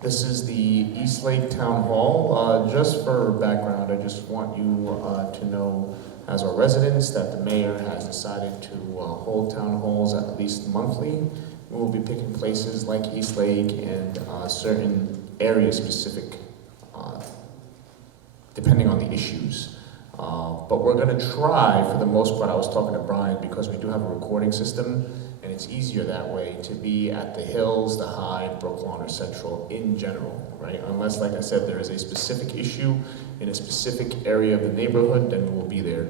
This is the Eastlake Town Hall. Just for background, I just want you to know, as our residents, that the mayor has decided to hold town halls at least monthly. We'll be picking places like Eastlake and certain area-specific, depending on the issues. But we're going to try, for the most part, I was talking to Brian, because we do have a recording system, and it's easier that way to be at the Hills, the Hyde, Brooklawn, or Central in general, right? Unless, like I said, there is a specific issue in a specific area of the neighborhood, then we'll be there.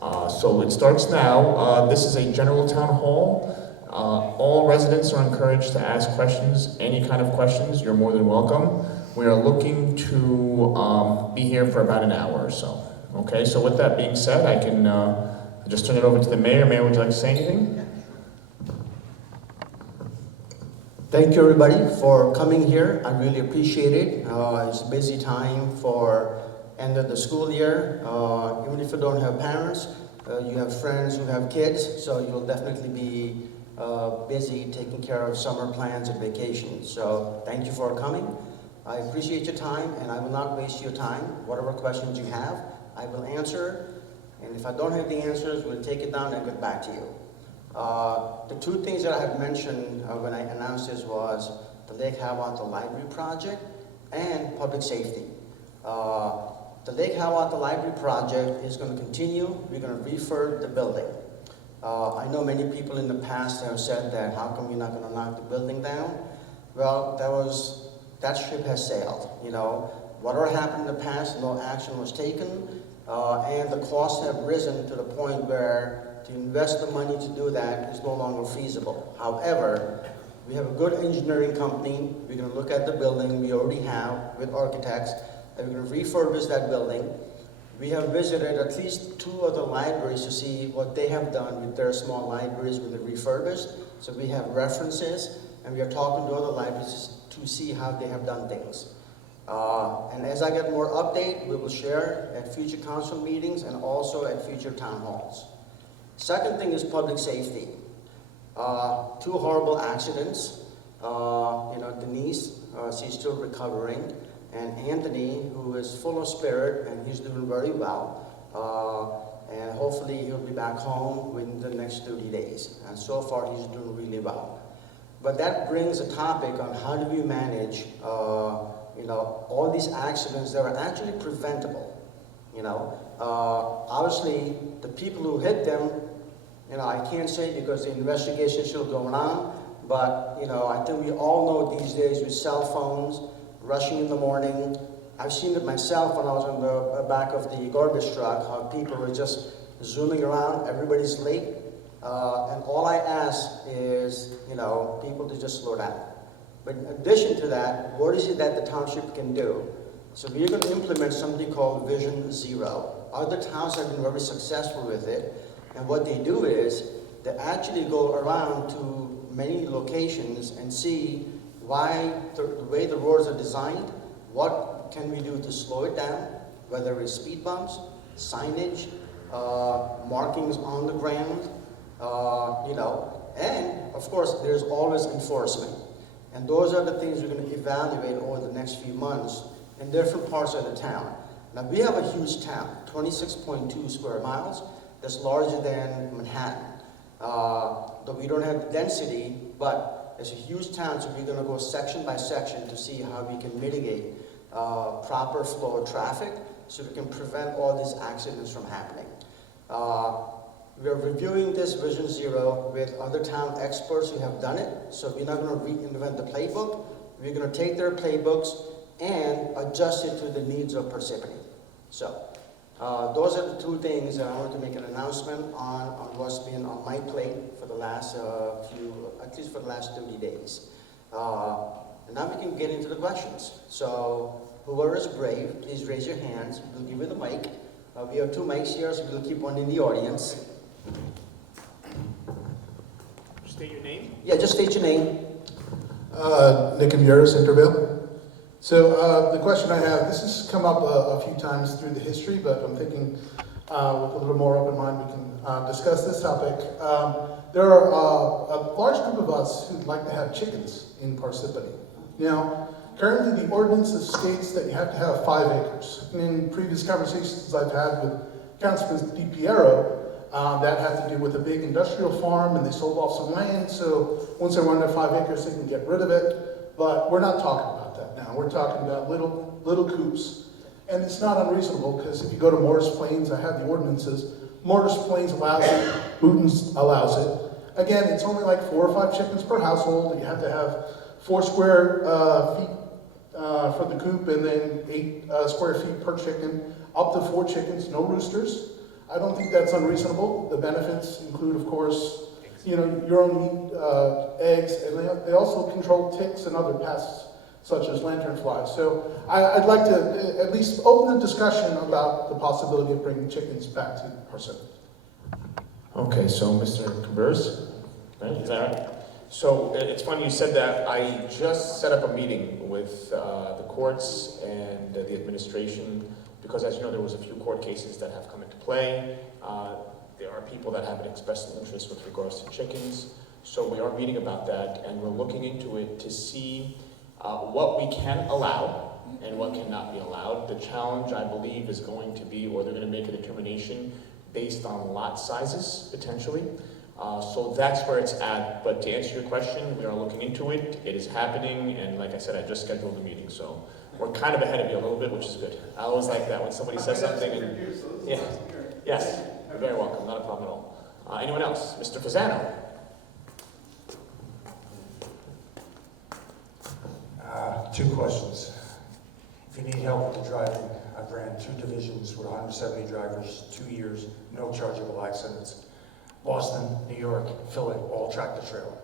So it starts now. This is a general town hall. All residents are encouraged to ask questions, any kind of questions. You're more than welcome. We are looking to be here for about an hour or so. Okay, so with that being said, I can just turn it over to the mayor. Mayor, would you like to say anything? Thank you, everybody, for coming here. I really appreciate it. It's a busy time for end of the school year. Even if you don't have parents, you have friends who have kids, so you'll definitely be busy taking care of summer plans and vacations. So thank you for coming. I appreciate your time, and I will not waste your time. Whatever questions you have, I will answer. And if I don't have the answers, we'll take it down and get back to you. The two things that I had mentioned when I announced this was the Lake Hiawatha Library project and public safety. The Lake Hiawatha Library project is going to continue. We're going to refurb the building. I know many people in the past have said that how come you're not going to knock the building down? Well, that ship has sailed. You know, whatever happened in the past, no action was taken, and the costs have risen to the point where to invest the money to do that is no longer feasible. However, we have a good engineering company. We're going to look at the building we already have with architects, and we're going to refurbish that building. We have visited at least 2 other libraries to see what they have done with their small libraries when they're refurbished. So we have references, and we are talking to other libraries to see how they have done things. And as I get more update, we will share at future council meetings and also at future town halls. Second thing is public safety. 2 horrible accidents. Denise, she's still recovering, and Anthony, who is full of spirit, and he's doing very well. And hopefully he'll be back home within the next 30 days. And so far he's doing really well. But that brings a topic on how do we manage all these accidents that are actually preventable. Obviously the people who hit them, I can't say because the investigation is still going on, but I think we all know these days with cell phones, rushing in the morning. I've seen it myself when I was on the back of the garbage truck, how people were just zooming around, everybody's late. And all I ask is, people to just slow down. But in addition to that, what is it that the township can do? So we're going to implement something called Vision Zero. Other towns have been very successful with it. And what they do is, they actually go around to many locations and see why the way the roads are designed, what can we do to slow it down, whether it's speed bumps, signage, markings on the ground, and of course there's always enforcement. And those are the things we're going to evaluate over the next few months in different parts of the town. Now we have a huge town, 26.2 square miles, that's larger than Manhattan. Though we don't have the density, but it's a huge town, so we're going to go section by section to see how we can mitigate proper flow of traffic so we can prevent all these accidents from happening. We're reviewing this Vision Zero with other town experts who have done it, so we're not going to reinvent the playbook. We're going to take their playbooks and adjust it to the needs of Parsippany. So those are the 2 things that I wanted to make an announcement on what's been on my plate for the last at least for the last 30 days. And now we can get into the questions. So whoever is brave, please raise your hands. We'll give you the mic. We have 2 mics here, so we'll keep one in the audience. State your name. Yeah, just state your name. Nick and yours, Interville. So the question I have, this has come up a few times through the history, but I'm thinking with a little more open mind we can discuss this topic. There are a large group of us who'd like to have chickens in Parsippany. Now, Currently, the ordinance states that you have to have 5 acres. And in previous conversations I've had with Councilman DiPiero, that had to do with a big industrial farm, and they sold off some land, so once they're under 5 acres, they can get rid of it. But we're not talking about that now. We're talking about little coops. And it's not unreasonable, because if you go to Morris Plains, I have the ordinances, Morris Plains allows it, Wooten's allows it. Again, it's only like 4 or 5 chickens per household. You have to have 4 square feet for the coop, and then 8 square feet per chicken, up to 4 chickens, no roosters. I don't think that's unreasonable. The benefits include, of course, you know, your own meat, eggs, and they also control ticks and other pests, such as lanternflies. So I'd like to at least open the discussion about the possibility of bringing chickens back to Parsippany. Okay, so Mr. Cabrera, right, is that right? So it's funny you said that. I just set up a meeting with the courts and the administration, because as you know, there was a few court cases that have come into play. There are people that have an expressed interest with regards to chickens. So we are meeting about that, and we're looking into it to see what we can allow and what cannot be allowed. The challenge, I believe, is going to be, or they're going to make a determination based on lot sizes, potentially. So that's where it's at. But to answer your question, we are looking into it. It is happening, and like I said, I just scheduled the meeting, so we're kind of ahead of you a little bit, which is good. I always like that when somebody says something. And, yeah, yes, you're very welcome. Not a problem at all. Anyone else? Mr. Fasano. 2 questions. If you need help with the driving, I've ran 2 divisions with 170 drivers, 2 years, no chargeable accidents. Boston, New York, Philly, all tractor trailer.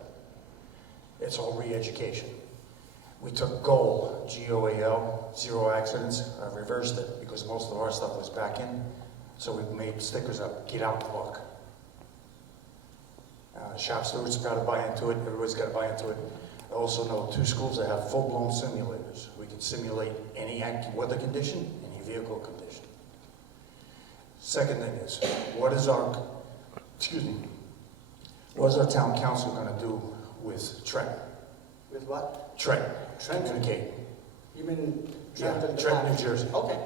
It's all re-education. We took GOAL, G-O-A-L, 0 accidents. I reversed it because most of our stuff was back in. So we made stickers up, get out the book. Shop stewards got to buy into it, everybody's got to buy into it. I also know 2 schools that have full-blown simulators. We can simulate any weather condition, any vehicle condition. Second thing is, what is our town council going to do with Trent? With what? Trent. Communicate. You mean Yeah, Trenton? Trent, New Jersey. Okay.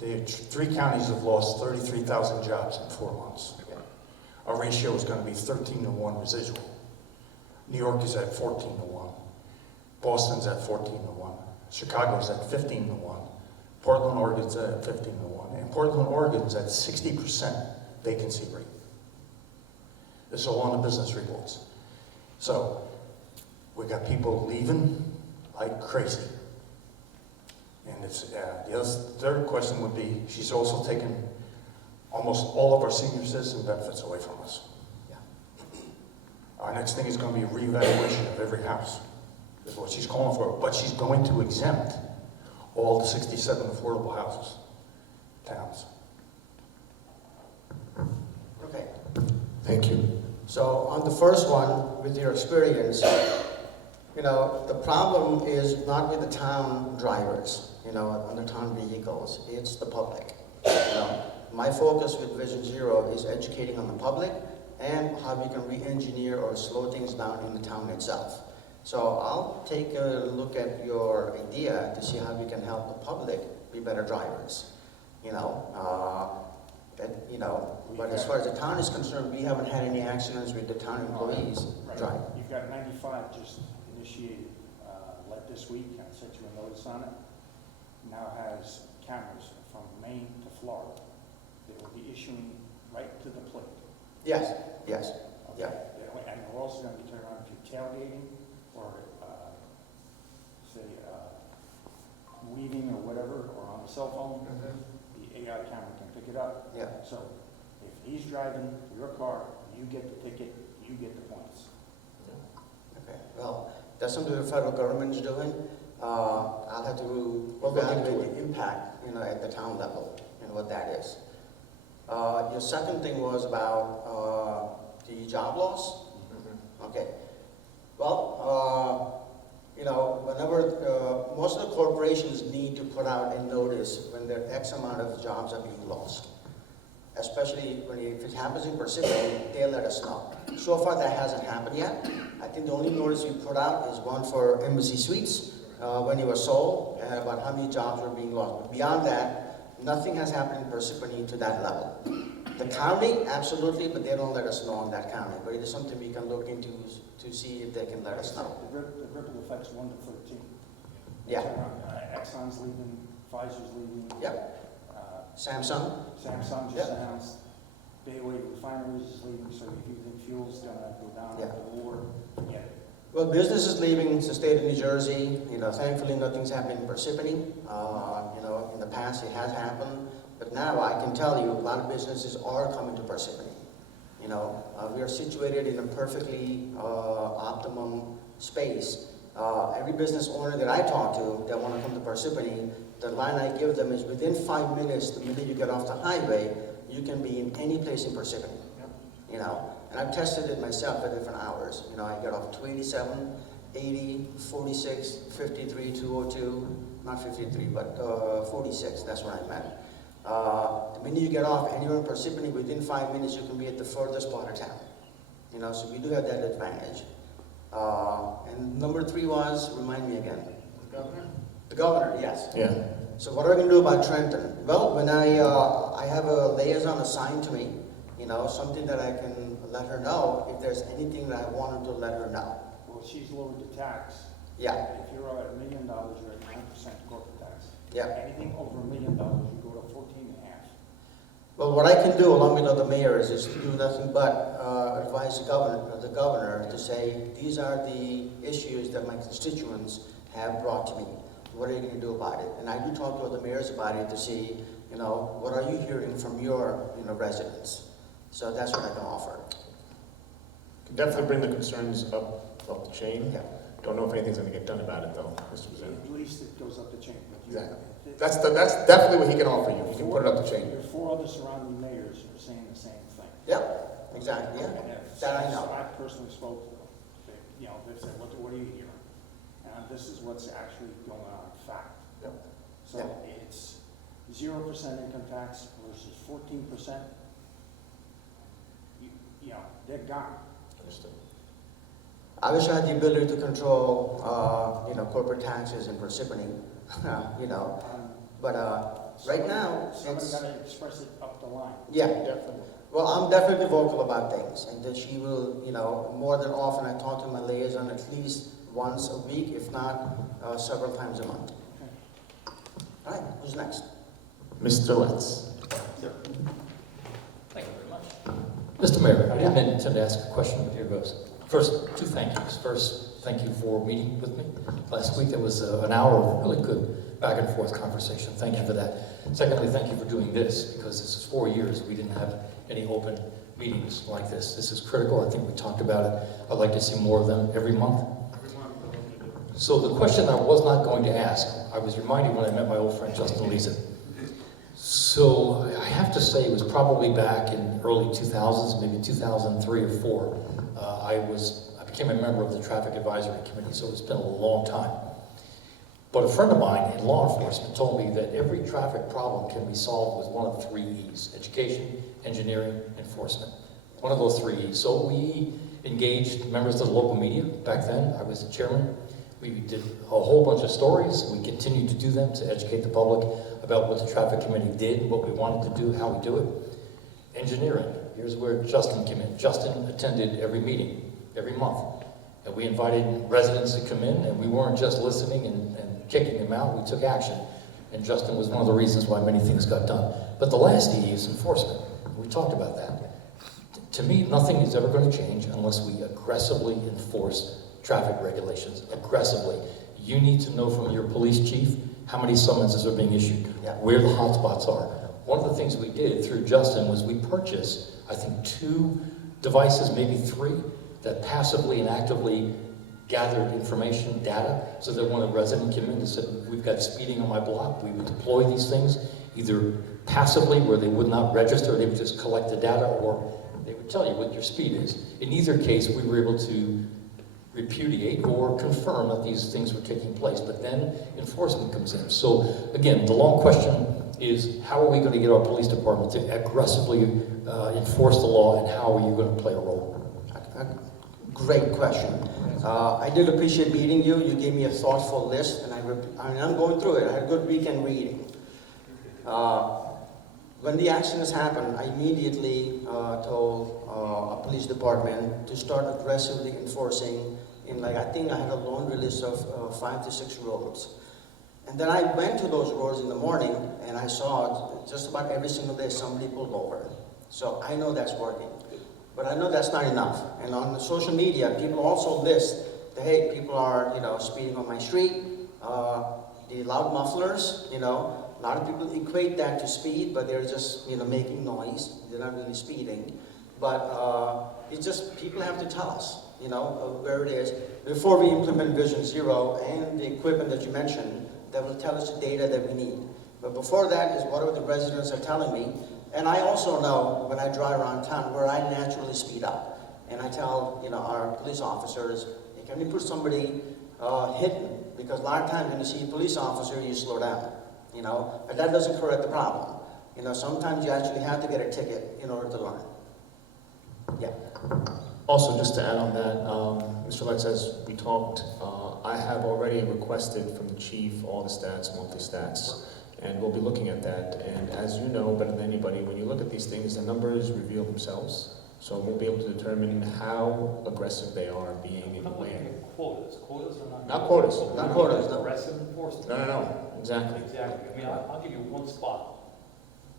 The 3 counties have lost 33,000 jobs in 4 months. Okay. Our ratio is going to be 13-to-1 residual. New York is at 14-to-1. Boston's at 14-to-1. Chicago's at 15-to-1. Portland, Oregon's at 15-to-1. And Portland, Oregon's at 60% vacancy rate. This is all on the business reports. So, we got people leaving like crazy. And it's, the third question would be, she's also taken almost all of our senior citizen benefits away from us. Yeah. Our next thing is going to be a reevaluation of every house. That's what she's calling for. But she's going to exempt all the 67 affordable houses, towns. Okay. Thank you. So on the first one, with your experience, you know, the problem is not with the town drivers, you know, on the town vehicles, it's the public. You know, my focus with Vision Zero is educating on the public and how we can re-engineer or slow things down in the town itself. So I'll take a look at your idea to see how we can help the public be better drivers, you know. But as far as the town is concerned, we haven't had any accidents with the town employees Right. driving. You've got 95 just initiated, like this week, I sent you a notice on it. Now has cameras from Maine to Florida. They will be issuing right to the plate. Yes, yes, Okay? yeah. And they're also going to be turned around if you're tailgating or, weaving or whatever, or on the cell phone. The AI camera can pick it up. Yeah. So if he's driving your car, you get the ticket, you get the points. Okay, well, that's something the federal government is doing. I'll have to We'll look into evaluate the impact, you know, at the town level and what that is. Your second thing was about the job loss. Okay. Well, you know, whenever most of the corporations need to put out a notice when there X amount of jobs are being lost. Especially if it happens in Parsippany, they'll let us know. So far that hasn't happened yet. I think the only notice we put out is one for Embassy Suites, when it was sold, and about how many jobs were being lost. But beyond that, nothing has happened in Parsippany to that level. The county, absolutely, but they don't let us know on that county. But it is something we can look into to see if they can let us know. The ripple effect's 1 to 13. Yeah. Exxon's leaving, Pfizer's leaving. Yep. Samsung. Samsung just Yep. announced Bayway Refineries is leaving, so if you think fuel's gonna go down Yeah. at the war, forget it. Well, business is leaving the state of New Jersey. Thankfully, nothing's happened in Parsippany. In the past, it has happened. But now I can tell you, a lot of businesses are coming to Parsippany. We are situated in a perfectly optimum space. Every business owner that I talk to that want to come to Parsippany, the line I give them is within 5 minutes, the minute you get off the highway, you can be in any place in Parsippany. And I've tested it myself at different hours. I get off 287, 80, 46, 53, 202, not 53, but 46, that's where I'm at. The minute you get off anywhere in Parsippany, within 5 minutes, you can be at the furthest part of town. So we do have that advantage. And number 3 was, remind me again. The governor? The governor, yes. Yeah. So what are we going to do about Trenton? Well, when I have a liaison assigned to me, something that I can let her know if there's anything that I wanted to let her know. Well, she's lowered the tax. Yeah, If you're at $1 million, you're at 9% corporate tax. yeah. Anything over $1 million, you go to 14.5. Well, what I can do along with other mayors is to do nothing but advise the governor to say, these are the issues that my constituents have brought to me. What are you going to do about it? And I do talk to other mayors about it to see, what are you hearing from your, residents? So that's what I can offer. Can definitely bring the concerns up the chain. Yeah. Don't know if anything's going to get done about it, though, Mr. President. At least it goes up the chain. But you- Exactly. That's definitely what he can offer you. He can put it up the chain. Your 4 other surrounding mayors are saying the same thing. Yep, exactly, yeah. And if- That I know. I personally spoke to them. They said, what are you hearing? And this is what's actually going on, fact. Yep. So it's 0% income tax versus 14%. They're gone. Understood. I wish I had the ability to control, corporate taxes in Parsippany, but right now, Someone's it's, got to express it up the line. yeah. Definitely. Well, I'm definitely vocal about things, and that she will, more than often, I talk to my liaison at least once a week, if not several times a month. All right, who's next? Mr. Letts. Thank you very much. Mr. Mayor, I didn't intend to ask a question, but here goes. First, 2 thank yous. First, thank you for meeting with me last week. It was an hour of really good back and forth conversation. Thank you for that. Secondly, thank you for doing this, because this is 4 years we didn't have any open meetings like this. This is critical. I think we talked about it. I'd like to see more of them every month. So the question I was not going to ask, I was reminded when I met my old friend Justin Lisa. So I have to say it was probably back in early 2000s, maybe 2003 or 4. I became a member of the Traffic Advisory Committee, so it's been a long time. But a friend of mine in law enforcement told me that every traffic problem can be solved with one of 3 E's: education, engineering, enforcement. One of those 3 E's. So we engaged members of the local media. Back then, I was the chairman. We did a whole bunch of stories. We continued to do them to educate the public about what the traffic committee did, what we wanted to do, how we do it. Engineering. Here's where Justin came in. Justin attended every meeting, every month. And we invited residents to come in, and we weren't just listening and kicking them out, we took action. And Justin was one of the reasons why many things got done. But the last E is enforcement. We talked about that. To me, nothing is ever going to change unless we aggressively enforce traffic regulations, aggressively. You need to know from your police chief how many summonses are being issued, where the hot spots are. One of the things we did through Justin was we purchased, I think, 2 devices, maybe 3, that passively and actively gathered information, data, so that when a resident came in and said, we've got speeding on my block, we would deploy these things, either passively, where they would not register, they would just collect the data, or they would tell you what your speed is. In either case, we were able to repudiate or confirm that these things were taking place, but then enforcement comes in. So again, the long question is, how are we going to get our police department to aggressively enforce the law, and how are you going to play a role? Great question. I did appreciate meeting you. You gave me a thoughtful list, and I'm going through it. I had a good weekend reading. When the accidents happened, I immediately told a police department to start aggressively enforcing I think I had a laundry list of 5 to 6 roads. And then I went to those roads in the morning, and I saw just about every single day somebody pulled over. So I know that's working. But I know that's not enough. And on the social media, people also list that, hey, people are, speeding on my street, the loud mufflers, a lot of people equate that to speed, but they're just, making noise. They're not really speeding. But it's just, people have to tell us, where it is. Before we implement Vision Zero and the equipment that you mentioned, that will tell us the data that we need. But before that is whatever the residents are telling me. And I also know when I drive around town where I naturally speed up. And I tell, our police officers, hey, can we put somebody hidden? Because a lot of times when you see a police officer, you slow down, But that doesn't correct the problem. Sometimes you actually have to get a ticket in order to learn. Yeah. Also, just to add on that, Mr. Lex, as we talked, I have already requested from the chief all the stats, monthly stats, and we'll be looking at that. And as you know better than anybody, when you look at these things, the numbers reveal themselves. So we'll be able to determine how aggressive they are being in Not like weighing. quotas. Quotas are not. Not quotas. Not quotas, no. Aggressive enforcement. No, exactly. Exactly. I mean, I'll give you one spot.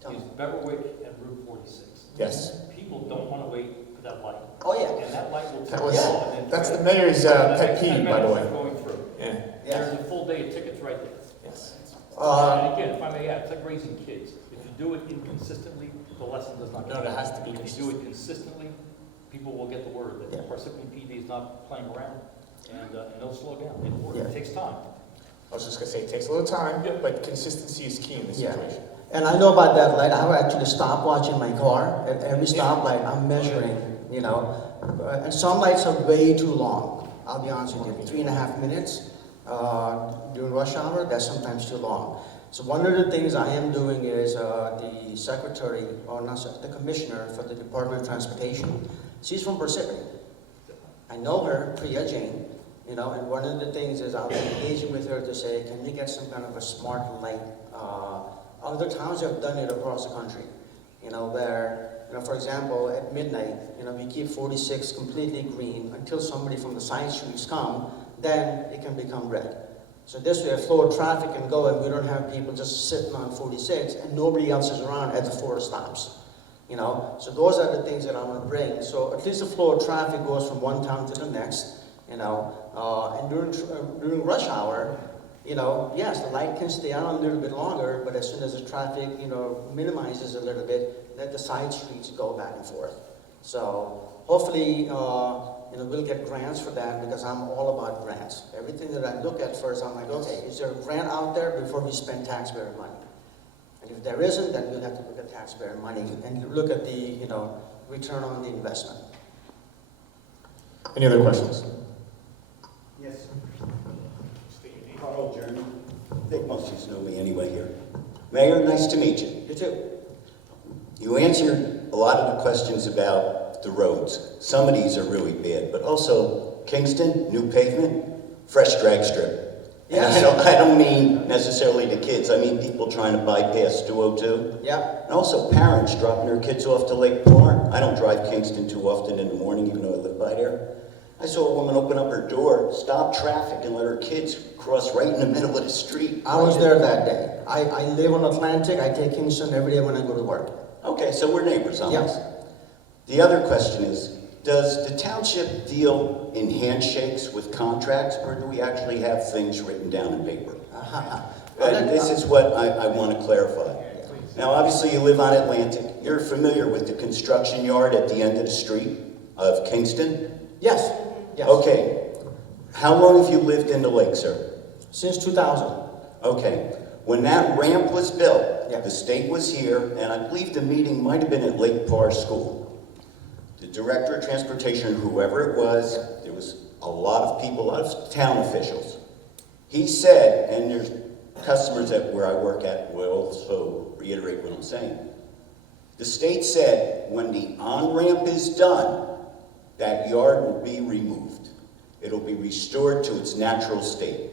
Tell me. Is Beverwick and Route 46. Yes. People don't want to wait for that light. Oh, yeah. And that light will That turn was- on. and then- That's the mayor's pet peeve, by the way. Going through. Yeah, There's a full day of tickets right there. yes. And again, if I may add, it's like raising kids. If you do it inconsistently, the lesson does not. No, there has to be If you do it consistently, people will get the word that Yeah. Parsippany PD is not playing around, and they'll slow down. It'll work. Yeah. It takes time. I was just gonna say, it takes a little time, but consistency is key in this Yeah. situation. And I know about that light. I have actually stopwatch in my car. At every stoplight, I'm measuring, And some lights are way too long. I'll be honest with you, 3.5 minutes during rush hour, that's sometimes too long. So one of the things I am doing is the secretary, or not, the commissioner for the Department of Transportation, she's from Parsippany. I know her, Priya Jain, and one of the things is I'll be engaging with her to say, can we get some kind of a smart light? Other towns have done it across the country, where, for example, at midnight, we keep 46 completely green until somebody from the side streets come, then it can become red. So this way a flow of traffic can go and we don't have people just sitting on 46 and nobody else is around as the 4 stops. So those are the things that I want to bring. So at least the flow of traffic goes from one town to the next, and during rush hour, yes, the light can stay on a little bit longer, but as soon as the traffic, minimizes a little bit, let the side streets go back and forth. So hopefully, we'll get grants for that because I'm all about grants. Everything that I look at first, I'm like, okay, is there a grant out there before we spend taxpayer money? And if there isn't, then we'll have to look at taxpayer money and look at the, return on the investment. Any other questions? Yes. Carl Journey. I think most of you know me anyway here. Mayor, nice to meet you. You too. You answered a lot of the questions about the roads. Some of these are really bad, but also Kingston, new pavement, fresh drag strip. And Yes. I don't mean necessarily the kids, I mean people trying to bypass 202. Yeah. And also parents dropping their kids off to Lake Parr. I don't drive Kingston too often in the morning, even though I live by there. I saw a woman open up her door, stop traffic, and let her kids cross right in the middle of the street. I was there that day. I live on Atlantic. I take Kingston every day when I go to work. Okay, so we're neighbors on Yeah. this. The other question is, does the township deal in handshakes with contracts, or do we actually have things written down in paper? And this is what I want to clarify. Now, obviously, you live on Atlantic. You're familiar with the construction yard at the end of the street of Kingston? Yes. Yes. Okay. How long have you lived in the lake, sir? Since 2000. Okay. When that ramp was built, Yeah. the state was here, and I believe the meeting might have been at Lake Parr School. The director of transportation, whoever it was, there was a lot of people, a lot of town officials. He said, and there's customers at where I work at will also reiterate what I'm saying. The state said, when the on-ramp is done, that yard will be removed. It'll be restored to its natural state.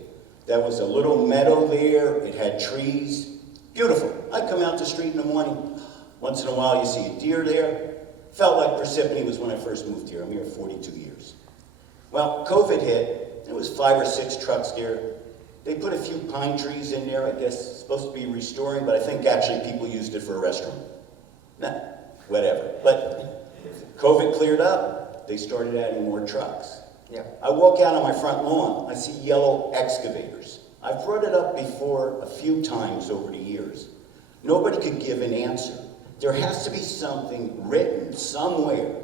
There was a little meadow there, it had trees, beautiful. I come out the street in the morning, once in a while you see a deer there. Felt like Parsippany was when I first moved here. I'm here 42 years. Well, COVID hit, there was 5 or 6 trucks there. They put a few pine trees in there, I guess, supposed to be restoring, but I think actually people used it for a restroom. Nah, whatever. But COVID cleared up, they started adding more trucks. Yeah. I walk out on my front lawn, I see yellow excavators. I've brought it up before a few times over the years. Nobody could give an answer. There has to be something written somewhere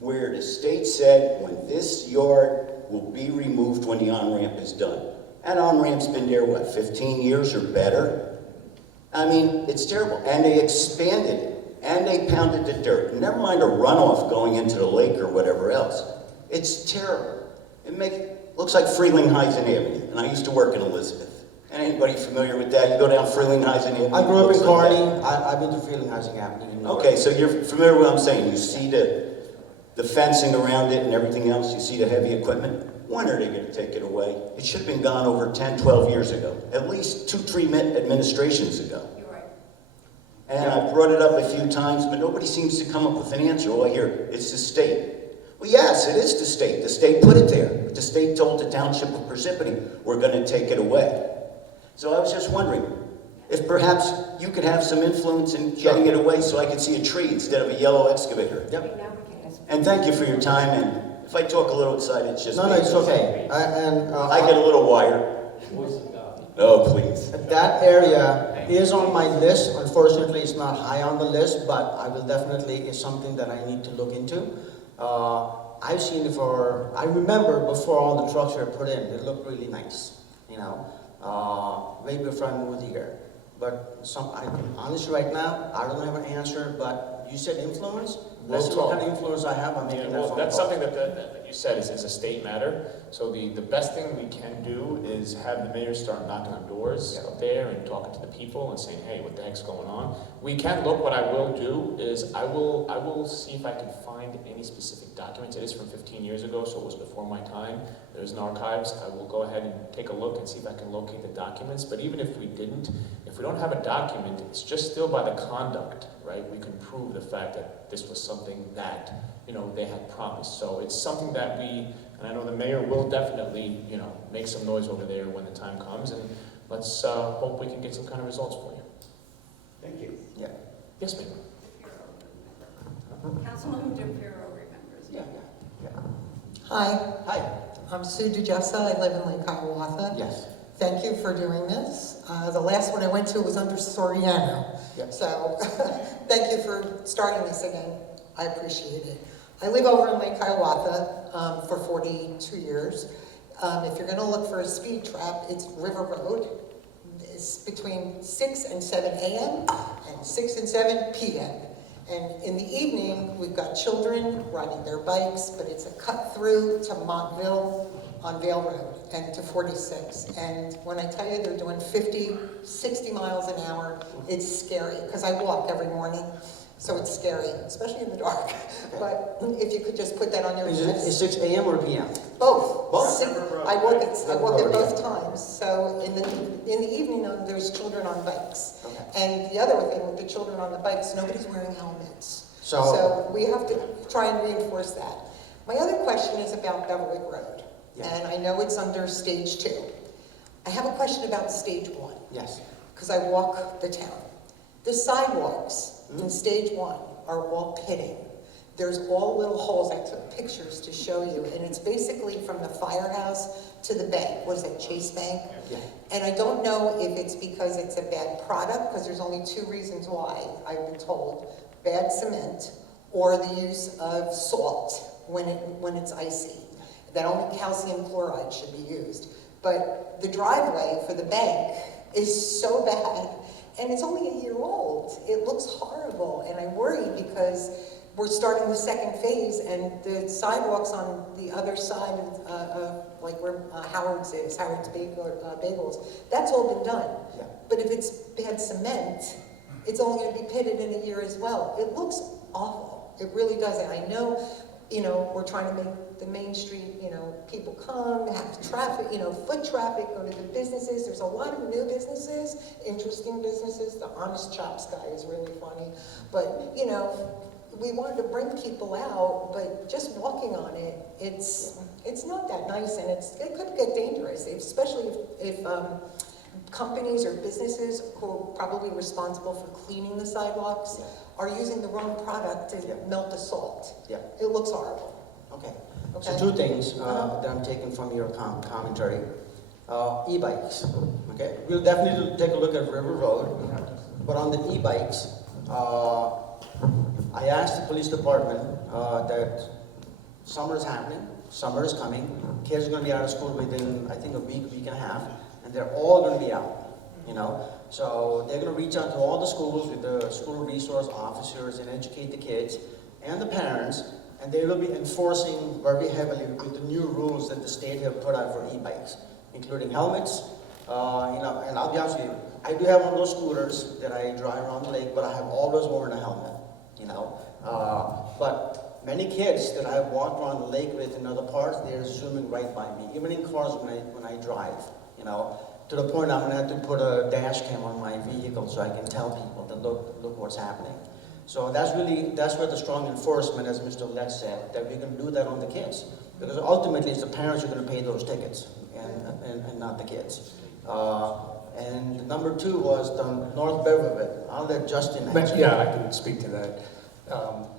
where the state said when this yard will be removed when the on-ramp is done. That on-ramp's been there, what, 15 years or better? I mean, it's terrible. And they expanded it, and they pounded the dirt. Never mind a runoff going into the lake or whatever else. It's terrible. Looks like Frelinghuysen Avenue, and I used to work in Elizabeth. And anybody familiar with that? You go down Frelinghuysen Avenue. I grew up in looks like Kearney. that. I've been to Frelinghuysen Avenue. in New York. Okay, so you're familiar with what I'm saying. You see the fencing around it and everything else. You see the heavy equipment. When are they going to take it away? It should have been gone over 10, 12 years ago. At least 2, 3 administrations ago. You're right. And I brought it up a few times, but nobody seems to come up with an answer. All I hear, it's the state. Well, yes, it is the state. The state put it there. But the state told the township of Parsippany, we're going to take it away. So I was just wondering if perhaps you could have some influence in getting it away so I could see a tree instead of a yellow excavator. Yep. Now we can ask. And thank you for your time, and if I talk a little excited, it's just No, me. it's okay. I get a little wired. Oh, please. That area is on my list. Unfortunately, it's not high on the list, but I will definitely, it's something that I need to look into. I've seen it I remember before all the trucks were put in, it looked really nice, you know, maybe before I moved here. But I'm honest right now, I don't have an answer, but you said influence? Let's see what kind of influence I have on making that phone call. That's something that you said is a state matter. So the best thing we can do is have the mayor start knocking on doors up there and talking to the people and saying, hey, what the heck's going on? We can look. What I will do is I will see if I can find any specific documents. It is from 15 years ago, so it was before my time. There's an archives. I will go ahead and take a look and see if I can locate the documents. But even if we didn't, if we don't have a document, it's just still by the conduct, right? We can prove the fact that this was something that, you know, they had promised. So it's something that and I know the mayor will definitely, you know, make some noise over there when the time comes, and let's hope we can get some kind of results for you. Thank you. Yeah, Yes, ma'am. Councilwoman DePiero remembers. yeah. Hi, Hi, I'm Sue DeJessa. I live in Lake Hiawatha. yes. Thank you for doing this. The last one I went to was under Soriano. Yep. So thank you for starting this again. I appreciate it. I live over in Lake Hiawatha for 42 years. If you're going to look for a speed trap, it's River Road. It's between 6 and 7 a.m. and 6 and 7 p.m. And in the evening, we've got children riding their bikes, but it's a cut through to Montville on Vale Road and to 46. And when I tell you they're doing 50, 60 miles an hour, it's scary because I walk every morning. So it's scary, especially in the dark. But if you could just put that on your Is list. it 6 a.m. or p.m.? Both. Both? I walk Road, it both yeah. times. So in the evening, there's children on bikes. Okay. And the other thing with the children on the bikes, nobody's wearing helmets. So- So we have to try and reinforce that. My other question is about Beverwick Road. Yeah. And I know it's under stage 2. I have a question about stage 1, Yes. because I walk the town. The sidewalks in stage 1 are all pitting. There's all little holes. I took pictures to show you, and it's basically from the firehouse to the bank. What is that, Chase Bank? Yeah. And I don't know if it's because it's a bad product, because there's only 2 reasons why, I've been told. Bad cement or the use of salt when it's icy. That only calcium chloride should be used. But the driveway for the bank is so bad, and it's only a year old. It looks horrible, and I worry because we're starting the second phase, and the sidewalks on the other side of like where Howard's Bagels, that's all been done. Yeah. But if it's bad cement, it's only going to be pitted in a year as well. It looks awful. It really does. And I know we're trying to make the main street, people come, have traffic, foot traffic, go to the businesses. There's a lot of new businesses, interesting businesses. The Honest Chops guy is really funny. But, we wanted to bring people out, but just walking on it, it's not that nice, and it could get dangerous, especially if companies or businesses who are probably responsible for cleaning the sidewalks are using the wrong product to melt the salt. Yeah. It looks horrible. Okay. Okay. So two things that I'm taking from your commentary. E-bikes. Okay. We'll definitely take a look at River Road, but on the e-bikes, I asked the police department that summer is happening, summer is coming, kids are going to be out of school within, I think, a week and a half, and they're all going to be out, So they're going to reach out to all the schools with the school resource officers and educate the kids and the parents, and they will be enforcing very heavily with the new rules that the state have put out for e-bikes, including helmets, and I'll be honest with you, I do have one of those scooters that I drive around the lake, but I have always worn a helmet, but many kids that I've walked around the lake with in other parts, they're zooming right by me, even in cars when I drive, to the point I'm going to have to put a dash cam on my vehicle so I can tell people that look what's happening. So that's where the strong enforcement, as Mr. Lett said, that we can do that on the kids. Because ultimately it's the parents who are going to pay those tickets and not the kids. And number two was the North Beverville. I'll let Justin answer. Yeah, I can speak to that.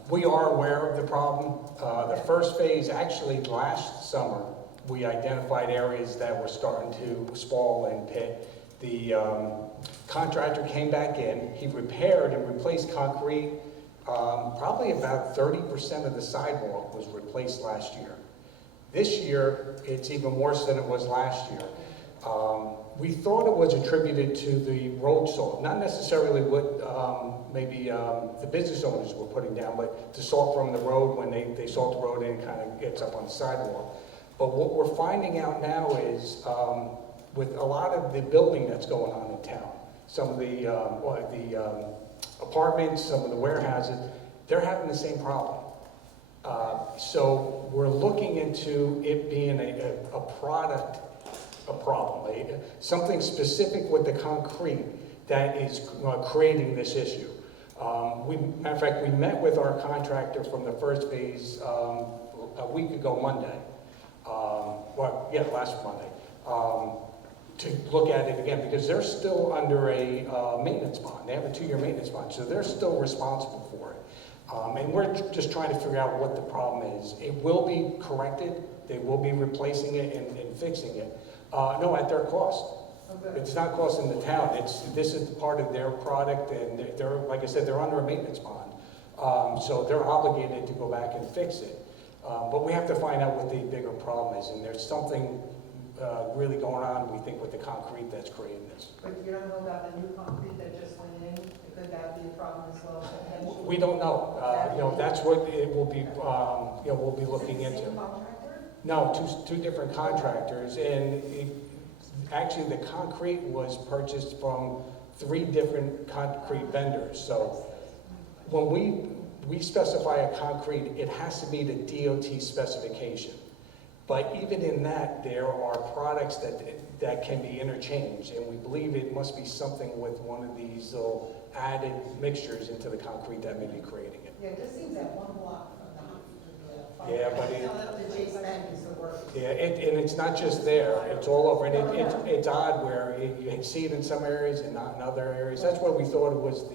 We are aware of the problem. The first phase, actually last summer, we identified areas that were starting to spall and pit. The contractor came back in, he repaired and replaced concrete. Probably about 30% of the sidewalk was replaced last year. This year, it's even worse than it was last year. We thought it was attributed to the road salt, not necessarily what maybe the business owners were putting down, but the salt from the road when they salt the road and it kind of gets up on the sidewalk. But what we're finding out now is with a lot of the building that's going on in town, some of the apartments, some of the warehouses, they're having the same problem. So we're looking into it being a problem, something specific with the concrete that is creating this issue. Matter of fact, we met with our contractor from the first phase a week ago Monday. Last Monday, to look at it again, because they're still under a maintenance bond. They have a 2-year maintenance bond, so they're still responsible for it. And we're just trying to figure out what the problem is. It will be corrected. They will be replacing it and fixing it. No, at their cost. Okay. It's not costing the town. This is part of their product, and they're, like I said, they're under a maintenance bond. So they're obligated to go back and fix it. But we have to find out what the bigger problem is, and there's something really going on, we think, with the concrete that's creating this. But you don't know about the new concrete that just went in? Could that be a problem as well? We don't know. That's what it will be, we'll be looking into. Same contractor? No, two different contractors, and actually the concrete was purchased from 3 different concrete vendors. So when we specify a concrete, it has to be the DOT specification. But even in that, there are products that can be interchanged, and we believe it must be something with one of these little added mixtures into the concrete that may be creating it. Yeah, it just seems that one block from the Yeah, but the Chase Bank is the worst. Yeah, and it's not just there, it's all over, and it's odd where you see it in some areas and not in other areas. That's why we thought it was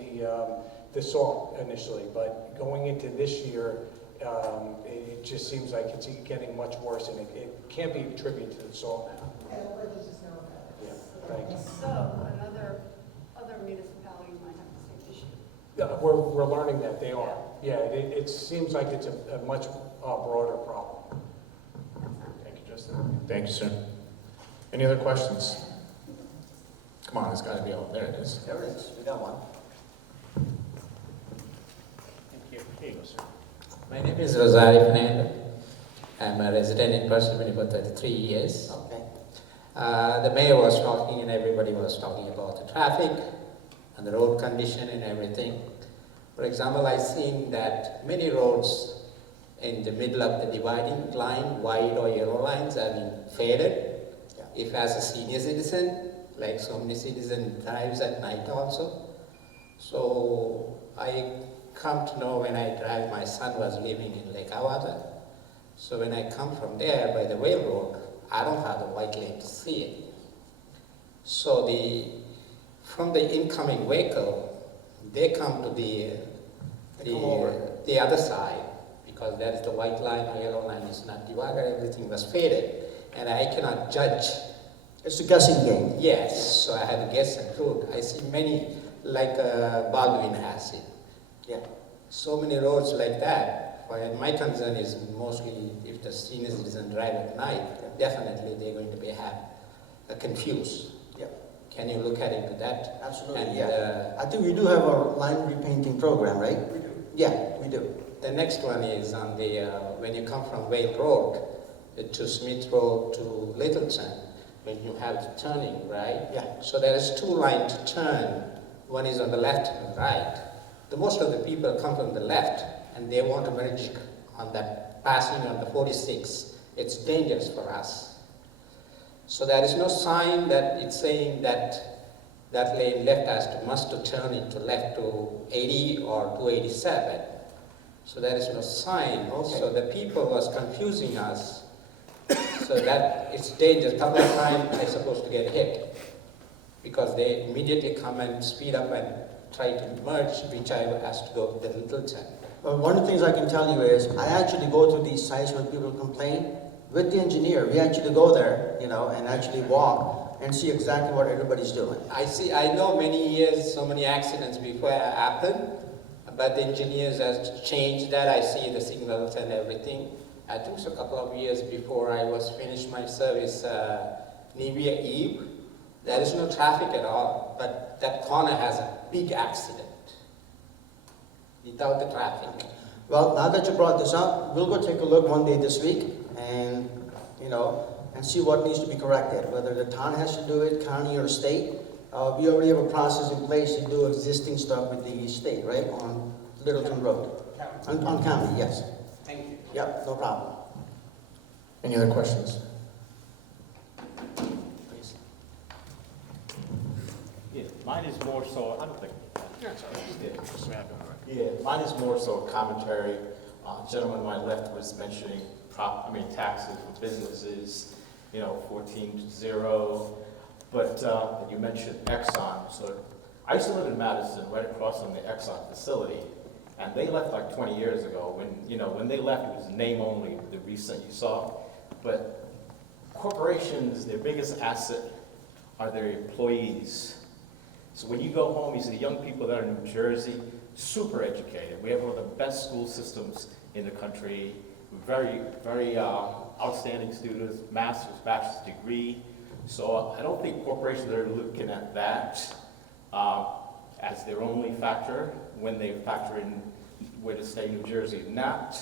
the salt initially, but going into this year, it just seems like it's getting much worse, and it can't be attributed to the salt now. Yeah, let you just know about it. Yeah, thank you. So, other municipalities might have the same issue. Yeah, we're learning that they are. Yeah, it seems like it's a much broader problem. Thank you, Justin. Thank you, sir. Any other questions? Come on, it's got to be out. There it is. There it is. We got one. Thank you. Here you go, sir. My name is Desai Fernando. I'm a resident in Parsippany for 33 years. Okay. The mayor was talking and everybody was talking about the traffic and the road condition and everything. For example, I've seen that many roads in the middle of the dividing line, white or yellow lines have been faded. Yeah. If as a senior citizen, like so many citizens drives at night also. So I come to know when I drive, my son was living in Lake Awata. So when I come from there by the railroad, I don't have the white lane to see it. So from the incoming vehicle, they come to the other side, because that is the white line or yellow line is not divided, everything was faded, and I cannot judge. It's a guessing game. Yes, so I have to guess and truth. I see many, like Baldwin has it. Yeah. So many roads like that. But my concern is mostly if the senior citizen drive at night, definitely they're going to be confused. Yeah. Can you look at into that? Absolutely, And, yeah. I think we do have a line repainting program, right? We do. Yeah, we do. The next one is on the, when you come from Vale Road to Smith Road to Littleton, when you have the turning, right? Yeah. So there is two lines to turn. One is on the left and right. The most of the people come from the left and they want to merge on that passing on the 46. It's dangerous for us. So there is no sign that it's saying that that lane left must to turn into left to 80 or 287. So there is no sign. Okay. So the people was confusing us. So that it's dangerous. A couple of times I'm supposed to get hit because they immediately come and speed up and try to merge, which I has to go to the Littleton. Well, one of the things I can tell you is I actually go to these sites when people complain with the engineer. We actually go there, and actually walk and see exactly what everybody's doing. I know many years, so many accidents before happen, but the engineers has changed that. I see the signals and everything. I think so a couple of years before I was finished my service, New Year Eve, there is no traffic at all, but that corner has a big accident without the traffic. Well, now that you brought this up, we'll go take a look one day this week and, and see what needs to be corrected, whether the town has to do it, county or state. We already have a process in place to do existing stuff with the state, right, on Littleton Road. On county, yes. Thank you. Yep, no problem. Any other questions? Please. Yeah, mine is more so, I don't think. Yeah, mine is more so a commentary. Gentleman on my left was mentioning taxes for businesses, 14-0. But you mentioned Exxon. So I used to live in Madison, right across from the Exxon facility. And they left like 20 years ago. When they left, it was name only, the recent you saw. But corporations, their biggest asset are their employees. So when you go home, you see the young people that are in New Jersey, super educated. We have one of the best school systems in the country. Very, very outstanding students, master's, bachelor's degree. So I don't think corporations are looking at that as their only factor when they factor in where to stay in New Jersey or not.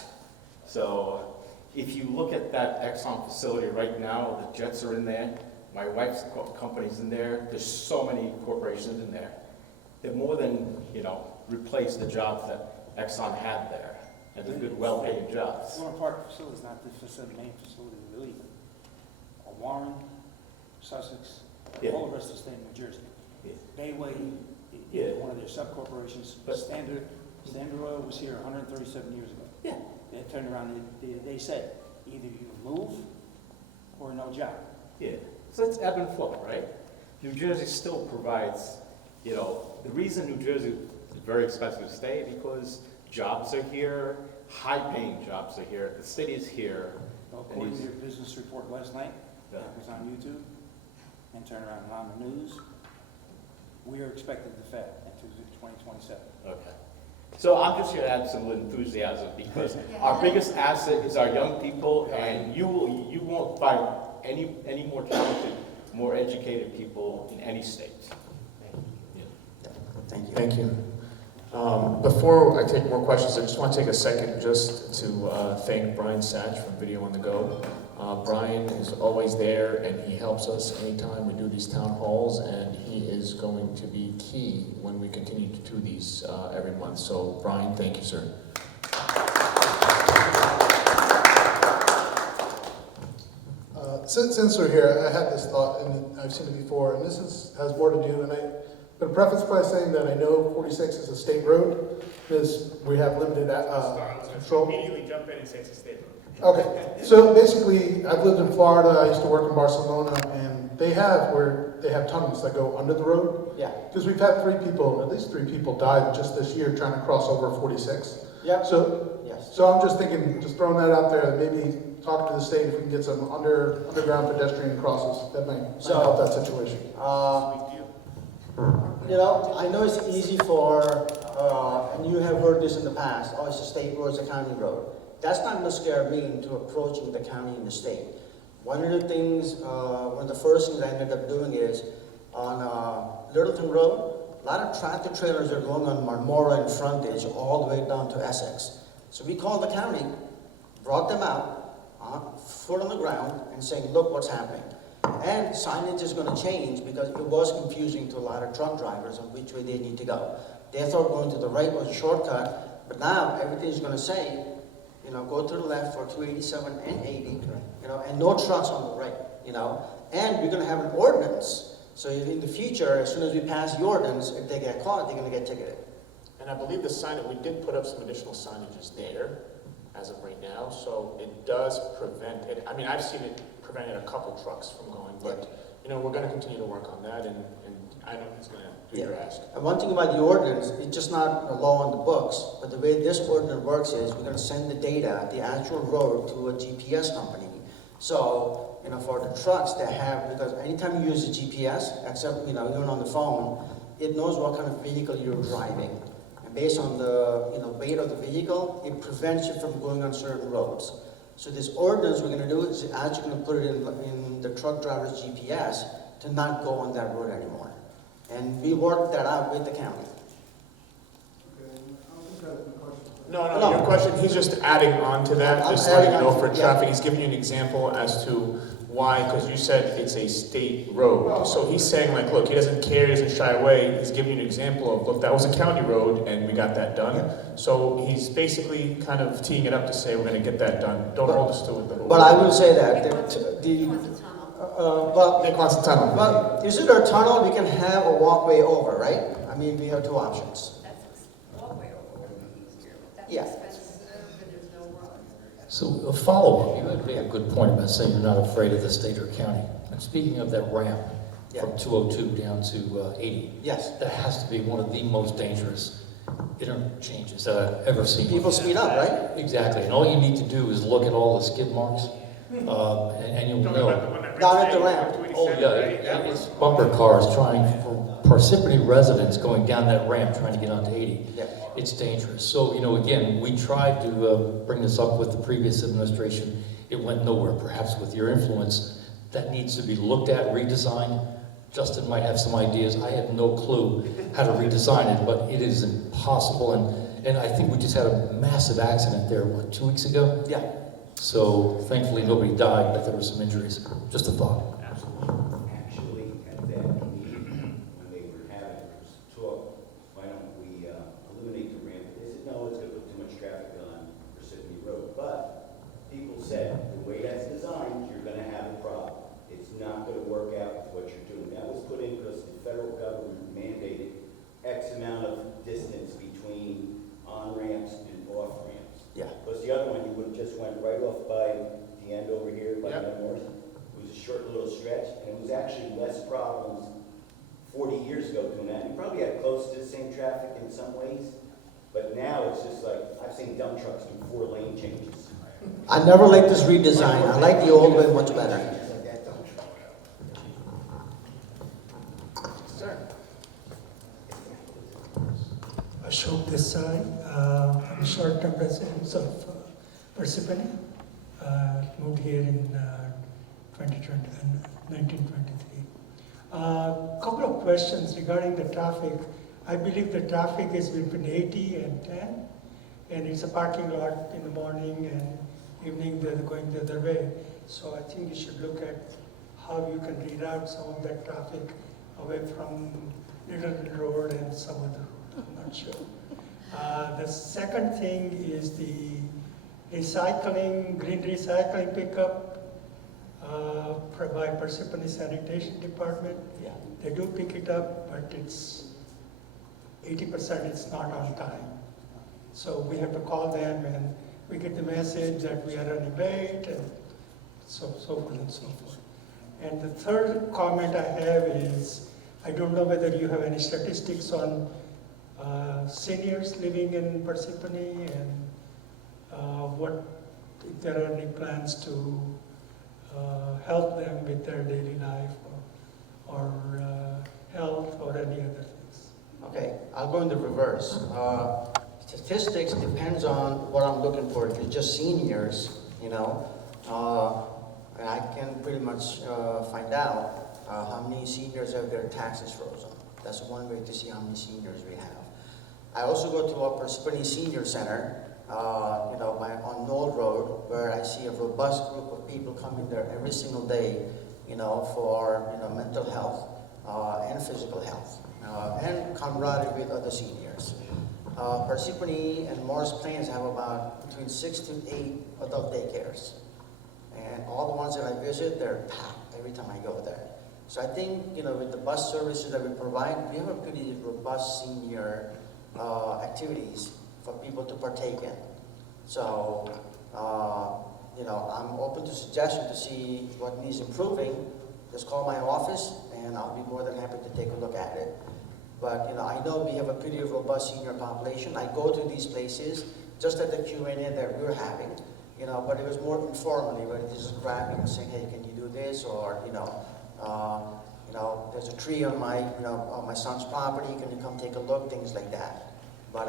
So if you look at that Exxon facility right now, the jets are in there, my wife's company's in there, there's so many corporations in there. They're more than, replace the jobs that Exxon had there, and the good, well-paying jobs. Warren Park facility is not the main facility we live in. Warren, Sussex, Yeah. all the rest of the state of New Jersey. Yeah. Bayway, Yeah. one of their sub-corporations. But- Standard Oil was here 137 years ago. Yeah. They turned around and they said, either you move or no job. Yeah, so it's ebb and flow, right? New Jersey still provides, the reason New Jersey is very expensive to stay because jobs are here, high-paying jobs are here, the city is here. According to your business report last night, Yeah. that was on YouTube, and turned around and on the news, we are expected to Fed in 2027. Okay. So I'm just here to add some enthusiasm because our biggest asset is our young people, and you won't find any more talented, more educated people in any state. Thank you. Thank you. Before I take more questions, I just want to take a second just to thank Brian Satch from Video on the Go. Brian is always there and he helps us anytime we do these town halls, and he is going to be key when we continue to do these every month. So Brian, thank you, sir. Since we're here, I had this thought, and I've seen it before, and this has more to do, and I'm going to preface by saying that I know 46 is a state road, because we have limited control. Immediately jump in and say it's a state road. Okay, so basically, I've lived in Florida, I used to work in Barcelona, and they have tunnels that go under the road. Yeah. Because we've had at least three people died just this year trying to cross over 46. Yeah. So, Yes. so I'm just thinking, just throwing that out there, maybe talk to the state if we can get some underground pedestrian crosses. That might help that situation. You know, I know it's easy for, and you have heard this in the past, oh, it's a state road, it's a county road. That's not gonna scare me into approaching the county and the state. One of the things, one of the first things I ended up doing is, on Littleton Road, a lot of tractor trailers are going on Marmora and frontage all the way down to Essex. So we called the county, brought them out, foot on the ground, and saying, look what's happening. And signage is going to change because it was confusing to a lot of truck drivers on which way they need to go. They thought going to the right was a shortcut, but now everything's going to say, you know, go to the left for 287 and 80, you know, and no trucks on the right, you know. And we're going to have an ordinance. So in the future, as soon as we pass the ordinance, if they get caught, they're going to get ticketed. And I believe the sign, we did put up some additional signages there as of right now, so it does prevent it. I mean, I've seen it prevented a couple trucks from going, but, you know, we're going to continue to work on that, and I know it's going to do your ask. And one thing about the ordinance, it's just not a law on the books, but the way this ordinance works is we're going to send the data, the actual road, to a GPS company. So, you know, for the trucks that have, because anytime you use a GPS, except, you know, even on the phone, it knows what kind of vehicle you're driving. And based on the, you know, weight of the vehicle, it prevents you from going on certain roads. So this ordinance we're going to do is actually going to put it in the truck driver's GPS to not go on that road anymore. And we worked that out with the county. No, your question, he's just adding on to that, I'm just letting you adding know on for to- traffic. yeah. He's giving you an example as to why, because you said it's a state road. So he's saying like, look, he doesn't care, he doesn't shy away. He's giving you an example of, look, that was a county road and we got that done. So he's basically kind of teeing it up to say, we're going to get that done. Don't hold us to it. But I will say that, It wants a tunnel. but Nick wants a tunnel. Well, is it our tunnel? We can have a walkway over, right? I mean, we have two options. That's walkway over would be easier, but that's Yeah. expensive, and there's no road. So a follow-up, you had made a good point about saying you're not afraid of the state or county. And speaking of that ramp from 202 down to 80, Yes. that has to be one of the most dangerous interchanges that I've ever seen. People speed up, right? Exactly, and all you need to do is look at all the skid marks, and you'll know. Down at the ramp. Oh, yeah, it's bumper cars trying, for Parsippany residents going down that ramp trying to get onto 80. Yeah. It's dangerous. So, you know, again, we tried to bring this up with the previous administration. It went nowhere. Perhaps with your influence, that needs to be looked at, redesigned. Justin might have some ideas. I have no clue how to redesign it, but it is impossible. And I think we just had a massive accident there, what, 2 weeks ago? Yeah. So thankfully nobody died, but there were some injuries. Just a thought. Actually, at that meeting, when they were having talk, why don't we eliminate the ramp? They said, no, it's going to put too much traffic on Parsippany Road. But people said, the way that's designed, you're going to have a problem. It's not going to work out with what you're doing. That was put in because the federal government mandated X amount of distance between on-ramps and off-ramps. Yeah. Because the other one, you would have just went right off by the end over here, by the north. It was a short little stretch, and it was actually less problems 40 years ago doing that. You probably had close to the same traffic in some ways, but now it's just like, I've seen dump trucks do 4-lane changes. I never liked this redesign. I like the old way much better. Ashok Desai, I'm a short-term resident of Parsippany. Moved here in 1923. Couple of questions regarding the traffic. I believe the traffic is between 80 and 10, and it's a parking lot in the morning and evening they're going the other way. So I think you should look at how you can reroute some of that traffic away from Littleton Road and some other road. I'm not sure. The second thing is the recycling, green recycling pickup. by Parsippany Sanitation Department. Yeah. They do pick it up, but it's 80% it's not on time. So we have to call them and we get the message that we are running late and so forth and so forth. And the third comment I have is, I don't know whether you have any statistics on seniors living in Parsippany and if there are any plans to help them with their daily life or health or any other things. Okay, I'll go in the reverse. Statistics depends on what I'm looking for. If it's just seniors, you know, and I can pretty much find out how many seniors have their taxes frozen. That's one way to see how many seniors we have. I also go to a Parsippany Senior Center, you know, on Knoll Road, where I see a robust group of people coming there every single day, you know, for mental health and physical health, and camaraderie with other seniors. Parsippany and Morris Plains have about between 6 to 8 adult daycares. And all the ones that I visit, they're packed every time I go there. So I think, you know, with the bus services that we provide, we have a pretty robust senior activities for people to partake in. So, you know, I'm open to suggestions to see what needs improving. Just call my office and I'll be more than happy to take a look at it. But, you know, I know we have a pretty robust senior population. I go to these places, just at the Q&A that we're having, you know, but it was more informally, where they just grab me and saying, hey, can you do this? Or, you know, there's a tree on my son's property, can you come take a look? Things like that. But,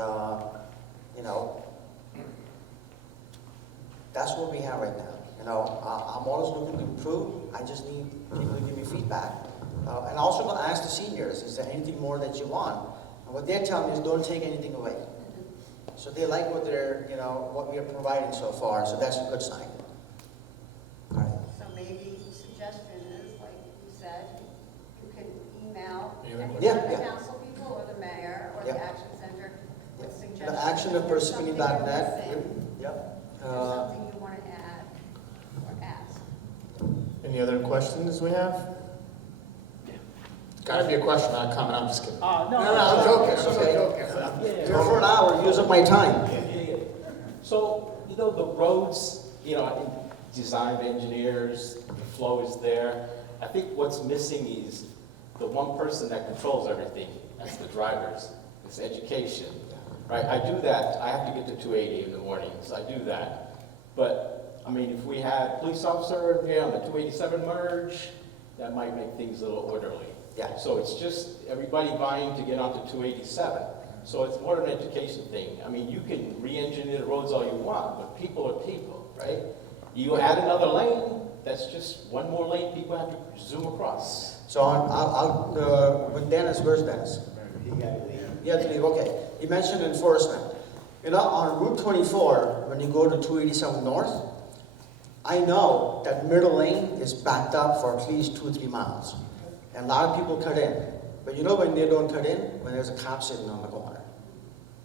you know, that's what we have right now. You know, I'm always looking to improve. I just need people to give me feedback. And also going to ask the seniors, is there anything more that you want? And what they're telling me is don't take anything away. So they like what what we are providing so far, so that's a good sign. All right. So maybe suggestion is, like you said, you can email Yeah, the yeah. council people or the mayor or Yeah. the action center with suggestions. The action at If something you're Parsippany.net. missing, Yep. if there's something you want to add or ask. Any other questions we have? Gotta be a question, not a comment, I'm just kidding. No, I'm joking. I'm Okay. Here for an hour, use up my time. So, you know, the roads, you know, I think designed engineers, the flow is there. I think what's missing is the one person that controls everything, that's the drivers, it's education, right? I do that, I have to get to 280 in the mornings, I do that. But, I mean, if we had police officer here on the 287 merge, that might make things a little orderly. Yeah. So it's just everybody vying to get onto 287. So it's more an education thing. I mean, you can re-engineer the roads all you want, but people are people, right? You add another lane, that's just one more lane people have to zoom across. So with Dennis, where's Dennis? You have to leave, okay. You mentioned enforcement. You know, on Route 24, when you go to 287 North, I know that middle lane is backed up for at least 2-3 miles. And a lot of people cut in. But you know when they don't cut in? When there's a cop sitting on the corner.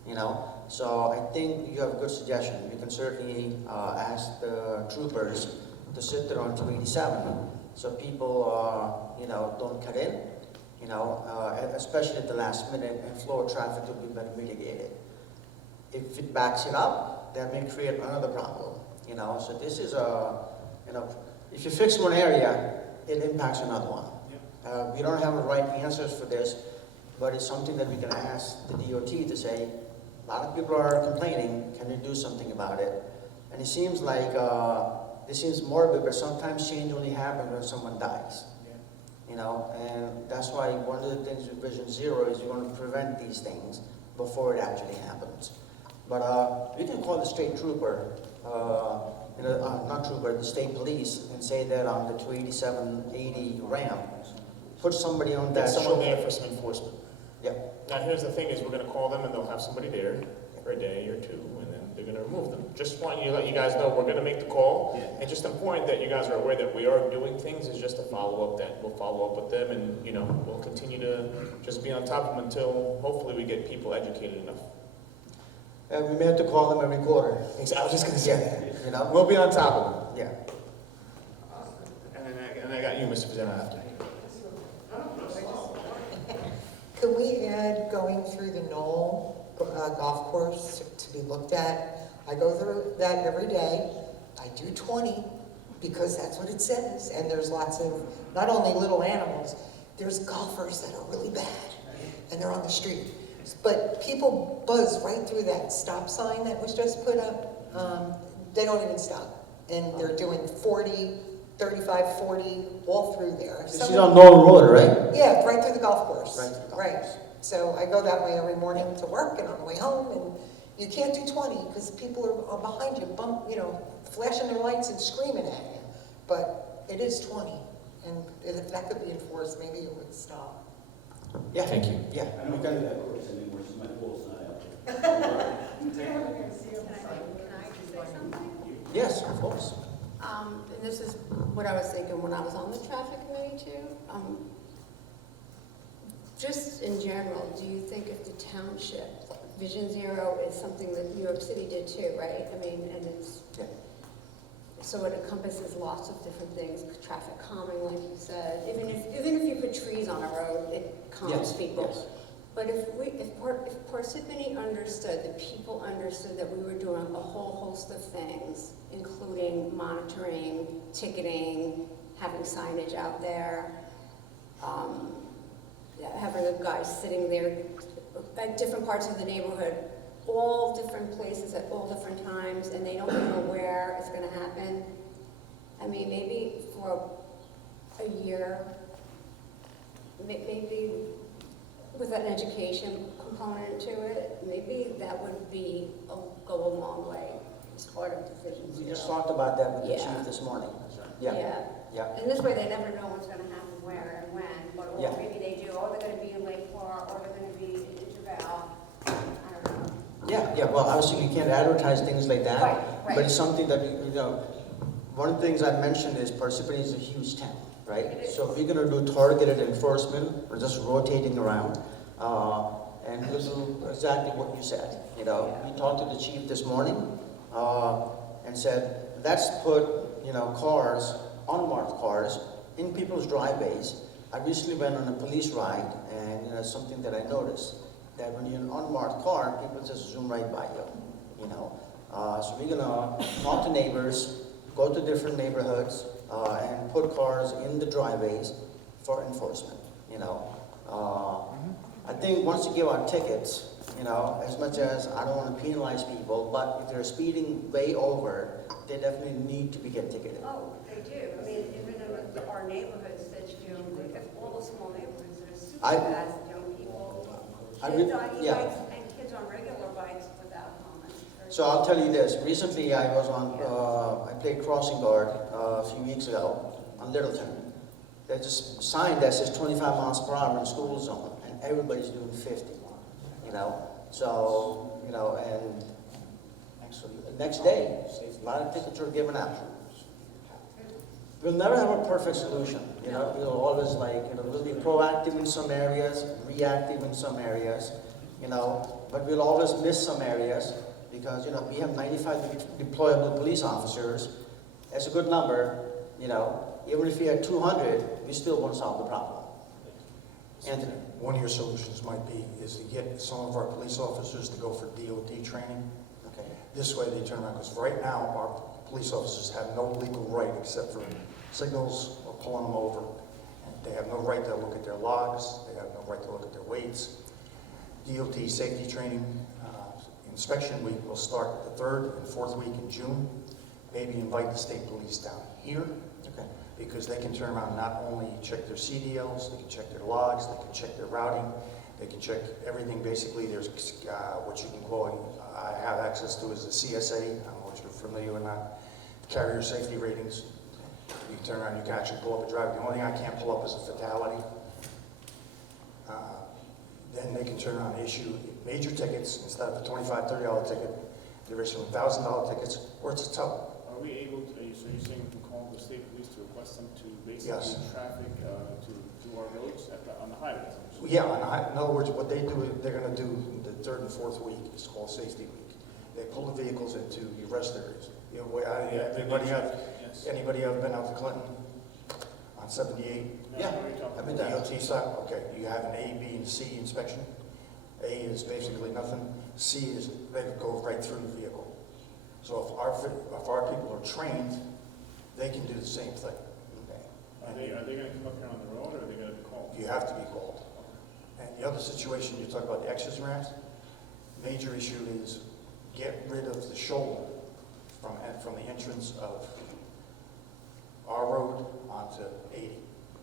You know? So I think you have a good suggestion. You can certainly ask the troopers to sit there on 287 so people, don't cut in, especially at the last minute, and flow of traffic will be better mitigated. If it backs it up, that may create another problem. So this is if you fix one area, it impacts another one. We don't have the right answers for this, but it's something that we can ask the DOT to say, a lot of people are complaining, can you do something about it? And it seems like, this seems morbid, but sometimes change only happens when someone dies. And that's why one of the things with Vision Zero is you want to prevent these things before it actually happens. But you can call the state trooper, not trooper, the state police, and say that on the 287-80 ramp, put somebody on that. Get someone there for some enforcement. Yeah. Now, here's the thing is, we're gonna call them and they'll have somebody there for a day or two, and then they're gonna remove them. Just want to let you guys know, we're gonna make the call, and just important that you guys are aware that we are doing things, is just a follow-up, that we'll follow up with them, and, we'll continue to just be on top of them until, hopefully, we get people educated enough. We may have to call them every quarter. I was just gonna say that. Yeah, We'll be on top of them. Yeah. And you, Mr. Fazano, after. Could we add going through the Knoll golf course to be looked at? I go through that every day. I do 20 because that's what it says. And there's lots of, not only little animals, there's golfers that are really bad and they're on the street. But people buzz right through that stop sign that was just put up. They don't even stop. And they're doing 40, 35, 40, all through there. This is on Knoll Road, right? Yeah, right through the golf course. Right through the golf Right. course. So I go that way every morning to work and on the way home, and you can't do 20 because people are behind you, flashing their lights and screaming at you. But it is 20, and if that could be enforced, maybe it would stop. Yeah. Thank you. Yeah. I don't go to that course anymore, so my pool's not out there. Can I say something? Yes, of course. And this is what I was thinking when I was on the traffic committee too. Just in general, do you think if the township, Vision Zero is something that New York City did too, right? I mean, and it's, Yeah. so it encompasses lots of different things, traffic calming, like you said. Even if you put trees on a road, it calms Yes, people. yes. But if Parsippany understood, the people understood that we were doing a whole host of things, including monitoring, ticketing, having signage out there, having the guys sitting there at different parts of the neighborhood, all different places at all different times, and they don't know where it's going to happen. I mean, maybe for a year, maybe with an education component to it, maybe that would go a long way as part of decisions. We just talked about that with the Yeah. chief this morning. Yeah. Yeah. And this way, they never know what's going to happen where and when, but or Yeah. maybe they do. Oh, they're going to be in Lake Park, or they're going to be in Interval. I don't know. Yeah, well, obviously you can't advertise things like that. Right. But it's something that, one of the things I mentioned is Parsippany is a huge town, right? It is. So if we're gonna do targeted enforcement, we're just rotating around, and we'll do exactly what you said, We talked to the chief this morning, and said, let's put, cars, unmarked cars, in people's driveways. I recently went on a police ride, and it's something that I noticed, that when you're in an unmarked car, people just zoom right by you, So we're gonna talk to neighbors, go to different neighborhoods, and put cars in the driveways for enforcement, I think once you give out tickets, as much as I don't want to penalize people, but if they're speeding way over, they definitely need to be get ticketed. Oh, they do. I mean, even in our neighborhoods that all the small neighborhoods that are super fast, young people, kids on e-bikes and kids on regular bikes without helmets. So I'll tell you this, recently I was I played crossing guard a few weeks ago on Littleton. There's a sign that says 25 miles per hour in school zone, and everybody's doing 50, So, and actually the next day, a lot of tickets are given out. We'll never have a perfect solution, We'll always we'll be proactive in some areas, reactive in some areas, but we'll always miss some areas because, we have 95 deployable police officers. That's a good number, Even if we had 200, we still won't solve the problem. Anthony? One of your solutions might be is to get some of our police officers to go for DOT training. Okay. This way they turn around, because right now our police officers have no legal right except for signals or pulling them over. And they have no right to look at their logs. They have no right to look at their weights. DOT safety training inspection week will start the 3rd and 4th week in June. Maybe invite the state police down here. Okay. Because they can turn around and not only check their CDLs, they can check their logs, they can check their routing, they can check everything. Basically, there's what you can call, I have access to is the CSA, I don't know if you're familiar with that, carrier safety ratings. You can turn around, you can actually pull up a driver. The only thing I can't pull up is a fatality. Then they can turn around and issue major tickets. Instead of a $25, $30 ticket, they're issuing $1,000 tickets, or it's a tow. Are we able to, so you're saying we can call the state police to request them to basically Yes. traffic to our roads on the highways? Yeah, in other words, what they do, they're going to do the 3rd and 4th week is called safety week. They pull the vehicles into the rest areas. Anybody have been out to Clinton? On 78? Yeah, what are you talking I've been about? there. DOT side, okay, you have an A, B, and C inspection. A is basically nothing, C is they could go right through the vehicle. So if our people are trained, they can do the same thing. Are they gonna come up here on the road, or are they gonna be called? You have to be called. And the other situation, you talk about the exit ramps, major issue is get rid of the shoulder from the entrance of our road onto 80.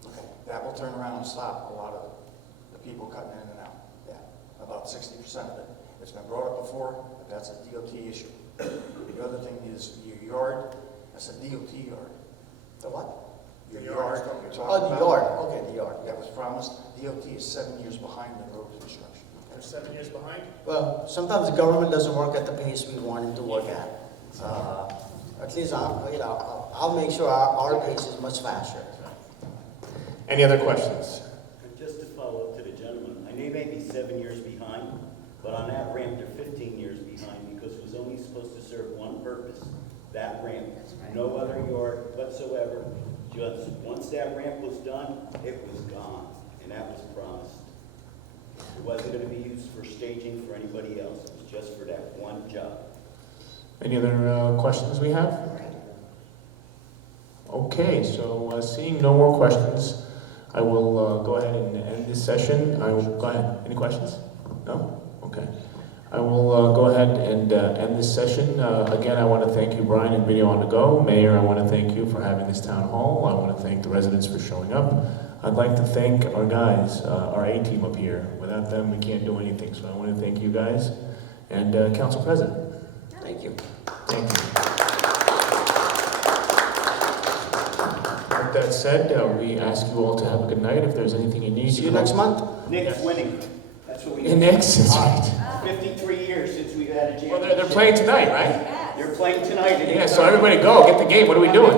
Okay, that will turn around and stop a lot of the people cutting in and out. Yeah, about 60% of it. It's been brought up before, but that's a DOT issue. The other thing is your yard, that's a DOT yard. The what? Your yard, you're talking Oh, the about. yard, okay, the yard. That was promised. DOT is 7 years behind the road construction. They're 7 years behind? Well, sometimes the government doesn't work at the pace we want it to work at. At least I'll make sure our pace is much faster. Any other questions? Just to follow up to the gentleman, I know you may be 7 years behind, but on that ramp, they're 15 years behind because it was only supposed to serve one purpose, that ramp. No other yard whatsoever. Just once that ramp was done, it was gone, and that was promised. It wasn't going to be used for staging for anybody else. It was just for that one job. Any other questions we have? Okay, so seeing no more questions, I will go ahead and end this session. I will go ahead. Any questions? No? Okay. I will go ahead and end this session. Again, I want to thank you, Brian and Video on the Go. Mayor, I want to thank you for having this town hall. I want to thank the residents for showing up. I'd like to thank our guys, our A-team up here. Without them, we can't do anything. So I want to thank you guys and Council President. Thank you. Thank you. With that said, we ask you all to have a good night. If there's anything you need, See you next month. Nick's winning. That's what we In next, that's right. 53 years since we've had a championship. Well, they're playing tonight, right? They're playing tonight. Yeah, so everybody go, get the game. What are we doing?